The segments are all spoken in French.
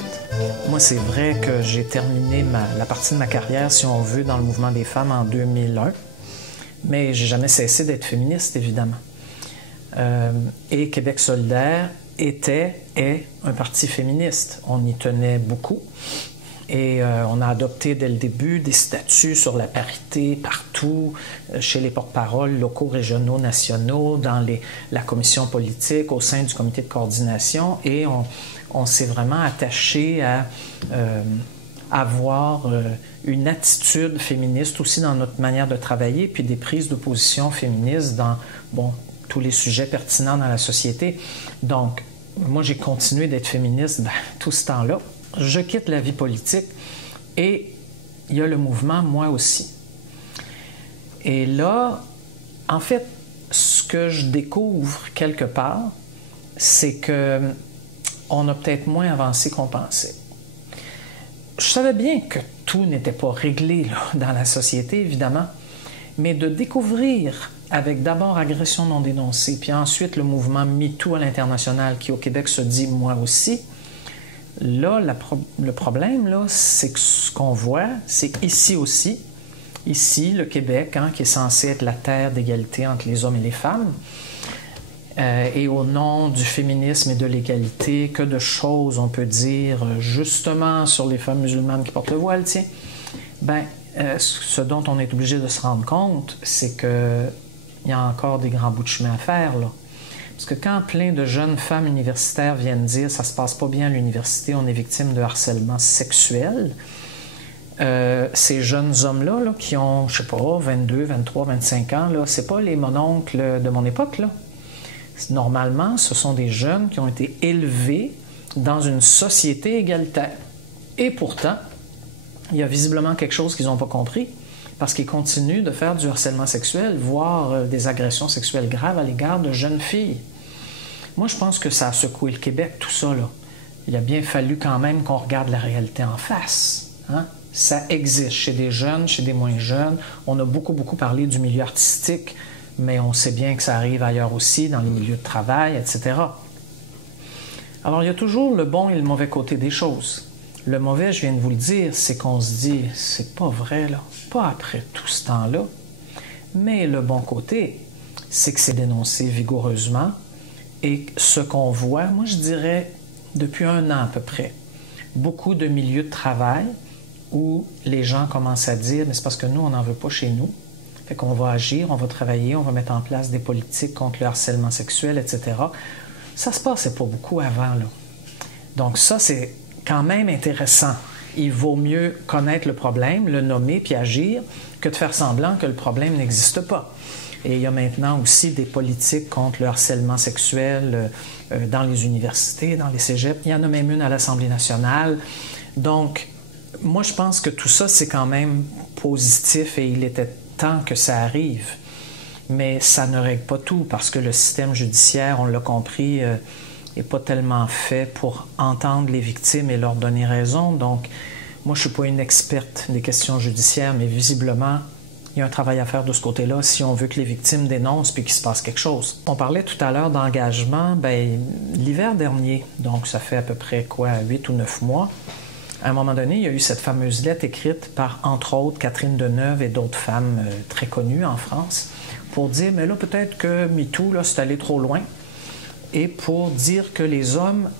vite. Moi, c'est vrai que j'ai terminé la partie de ma carrière, si on veut, dans le mouvement des femmes en 2001, mais j'ai jamais cessé d'être féministe, évidemment. Et Québec solidaire est un parti féministe. On y tenait beaucoup. Et on a adopté dès le début des statuts sur la parité partout, chez les porte-paroles locaux, régionaux, nationaux, dans la commission politique, au sein du comité de coordination. Et on s'est vraiment attaché à avoir une attitude féministe aussi dans notre manière de travailler, puis des prises de position féministes dans tous les sujets pertinents dans la société. Donc, moi, j'ai continué d'être féministe tout ce temps-là. Je quitte la vie politique et il y a le mouvement, moi aussi. Et là, en fait, ce que je découvre quelque part, c'est qu'on a peut-être moins avancé qu'on pensait. Je savais bien que tout n'était pas réglé là, dans la société, évidemment, mais de découvrir avec d'abord agression non dénoncée, puis ensuite le mouvement MeToo à l'international qui au Québec se dit « moi aussi », là, le problème, là, c'est que ce qu'on voit, c'est ici aussi, ici, le Québec, qui est censé être la terre d'égalité entre les hommes et les femmes, et au nom du féminisme et de l'égalité, que de choses on peut dire justement sur les femmes musulmanes qui portent le voile, tiens. Ce dont on est obligé de se rendre compte, c'est qu'il y a encore des grands bouts de chemin à faire, là. Parce que quand plein de jeunes femmes universitaires viennent dire « ça se passe pas bien à l'université, on est victime de harcèlement sexuel », ces jeunes hommes-là là, qui ont, je sais pas, 22, 23, 25 ans, là, c'est pas les mononcles de mon époque, là. Normalement, ce sont des jeunes qui ont été élevés dans une société égalitaire. Et pourtant, il y a visiblement quelque chose qu'ils n'ont pas compris, parce qu'ils continuent de faire du harcèlement sexuel, voire des agressions sexuelles graves à l'égard de jeunes filles. Moi, je pense que ça a secoué le Québec, tout ça, là. Il a bien fallu quand même qu'on regarde la réalité en face. Ça existe chez des jeunes, chez des moins jeunes. On a beaucoup, beaucoup parlé du milieu artistique, mais on sait bien que ça arrive ailleurs aussi, dans les milieux de travail, etc. Alors, il y a toujours le bon et le mauvais côté des choses. Le mauvais, je viens de vous le dire, c'est qu'on se dit « c'est pas vrai, là, pas après tout ce temps-là ». Mais le bon côté, c'est que c'est dénoncé vigoureusement et ce qu'on voit, moi je dirais, depuis 1 an à peu près, beaucoup de milieux de travail où les gens commencent à dire « mais c'est parce que nous, on n'en veut pas chez nous ». Fait qu'on va agir, on va travailler, on va mettre en place des politiques contre le harcèlement sexuel, etc. Ça se passait pas beaucoup avant, là. Donc ça, c'est quand même intéressant. Il vaut mieux connaître le problème, le nommer puis agir, que de faire semblant que le problème n'existe pas. Et il y a maintenant aussi des politiques contre le harcèlement sexuel dans les universités, dans les cégeps. Il y en a même une à l'Assemblée nationale. Donc, moi, je pense que tout ça, c'est quand même positif et il était temps que ça arrive. Mais ça ne règle pas tout parce que le système judiciaire, on l'a compris, n'est pas tellement fait pour entendre les victimes et leur donner raison. Donc, moi, je ne suis pas une experte des questions judiciaires, mais visiblement, il y a un travail à faire de ce côté-là si on veut que les victimes dénoncent puis qu'il se passe quelque chose. On parlait tout à l'heure d'engagement. L'hiver dernier, donc ça fait à peu près 8 ou 9 mois, à un moment donné, il y a eu cette fameuse lettre écrite par, entre autres, Catherine Deneuve et d'autres femmes très connues en France pour dire, mais là, peut-être que MeToo, là, c'est allé trop loin. Et pour dire que les hommes,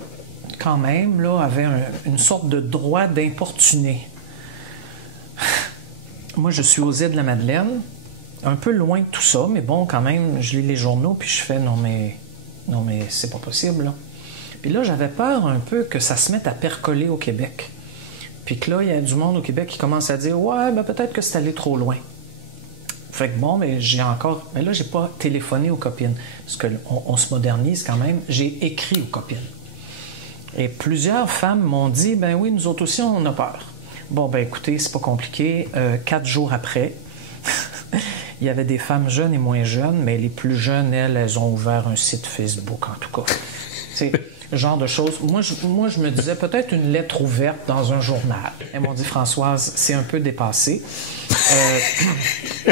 quand même, là, avaient une sorte de droit d'importuner. Moi, je suis aux Îles-de-la-Madeleine, un peu loin de tout ça, mais bon, quand même, je lis les journaux, puis je fais non, mais c'est pas possible, là. Puis là, j'avais peur un peu que ça se mette à percoler au Québec. Puis que là, il y a du monde au Québec qui commence à dire « Ouais, peut-être que c'est allé trop loin ». Fait que bon, mais mais là, j'ai pas téléphoné aux copines, parce qu'on se modernise quand même. J'ai écrit aux copines. Et plusieurs femmes m'ont dit « Ben oui, nous autres aussi, on a peur ». Bon, écoutez, c'est pas compliqué. 4 jours après, il y avait des femmes jeunes et moins jeunes, mais les plus jeunes, elles ont ouvert un site Facebook, en tout cas. C'est genre de choses. Moi, je me disais peut-être une lettre ouverte dans un journal. Elles m'ont dit, Françoise, c'est un peu dépassé.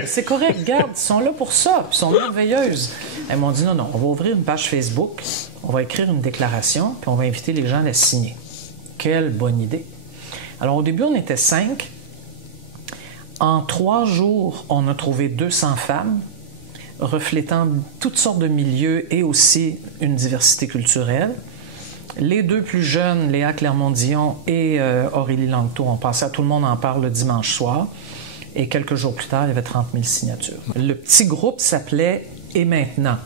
C'est correct, regarde, ils sont là pour ça, ils sont merveilleuses. Elles m'ont dit, non, on va ouvrir une page Facebook, on va écrire une déclaration, puis on va inviter les gens à la signer. quelle bonne idée. Alors au début, on était 5. En 3 jours, on a trouvé 200 femmes reflétant toutes sortes de milieux et aussi une diversité culturelle. Les 2 plus jeunes, Léa Clermont-Dion et Aurélie Langto, ont passé à Tout le monde en parle le dimanche soir. Et quelques jours plus tard, il y avait 30 000 signatures. Le petit groupe s'appelait « Et maintenant ».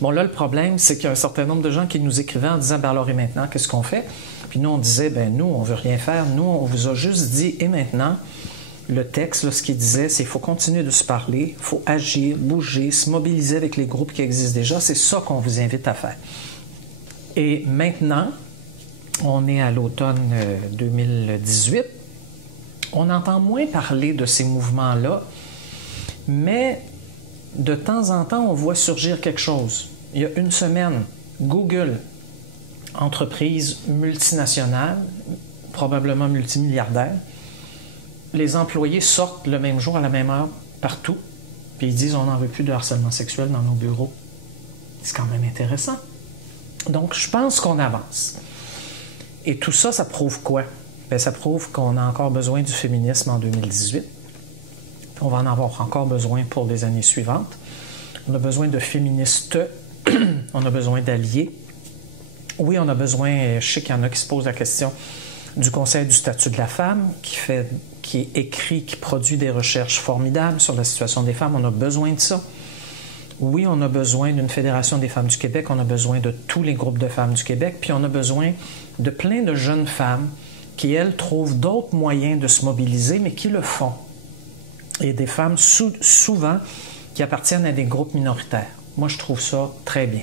Bon, là, le problème, c'est qu'il y a un certain nombre de gens qui nous écrivaient en disant « Ben alors, et maintenant, qu'est-ce qu'on fait? » Puis nous, on disait « Ben nous, on veut rien faire. Nous, on vous a juste dit « Et maintenant ». Le texte, là, ce qu'il disait, c'est qu'il faut continuer de se parler, il faut agir, bouger, se mobiliser avec les groupes qui existent déjà. C'est ça qu'on vous invite à faire. Et maintenant, on est à l'automne 2018. On entend moins parler de ces mouvements-là, mais de temps en temps, on voit surgir quelque chose. Il y a une semaine, Google, entreprise multinationale, probablement multimilliardaire, les employés sortent le même jour à la même heure partout, puis ils disent on n'en veut plus de harcèlement sexuel dans nos bureaux. C'est quand même intéressant. Donc, je pense qu'on avance. Et tout ça, ça prouve quoi? Bien, ça prouve qu'on a encore besoin du féminisme en 2018. On va en avoir encore besoin pour les années suivantes. On a besoin de féministes, on a besoin d'alliés. Oui, on a besoin, je sais qu'il y en a qui se posent la question, du Conseil du statut de la femme, qui écrit, qui produit des recherches formidables sur la situation des femmes. On a besoin de ça. Oui, on a besoin d'une Fédération des femmes du Québec, on a besoin de tous les groupes de femmes du Québec, puis on a besoin de plein de jeunes femmes qui, elles, trouvent d'autres moyens de se mobiliser, mais qui le font. Et des femmes, souvent, qui appartiennent à des groupes minoritaires. Moi, je trouve ça très bien.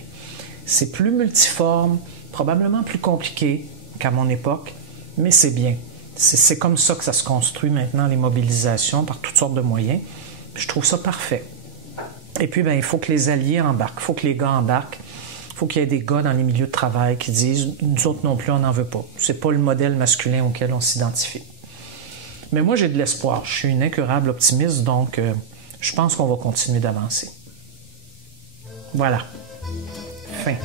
C'est plus multiforme, probablement plus compliqué qu'à mon époque, mais c'est bien. C'est comme ça que ça se construit maintenant, les mobilisations, par toutes sortes de moyens. Puis je trouve ça parfait. Et puis, bien, il faut que les alliés embarquent, il faut que les gars embarquent. Il faut qu'il y ait des gars dans les milieux de travail qui disent « Nous autres non plus, on n'en veut pas. C'est pas le modèle masculin auquel on s'identifie. » Mais moi, j'ai de l'espoir. Je suis une incurable optimiste, donc je pense qu'on va continuer d'avancer. Voilà. Fin.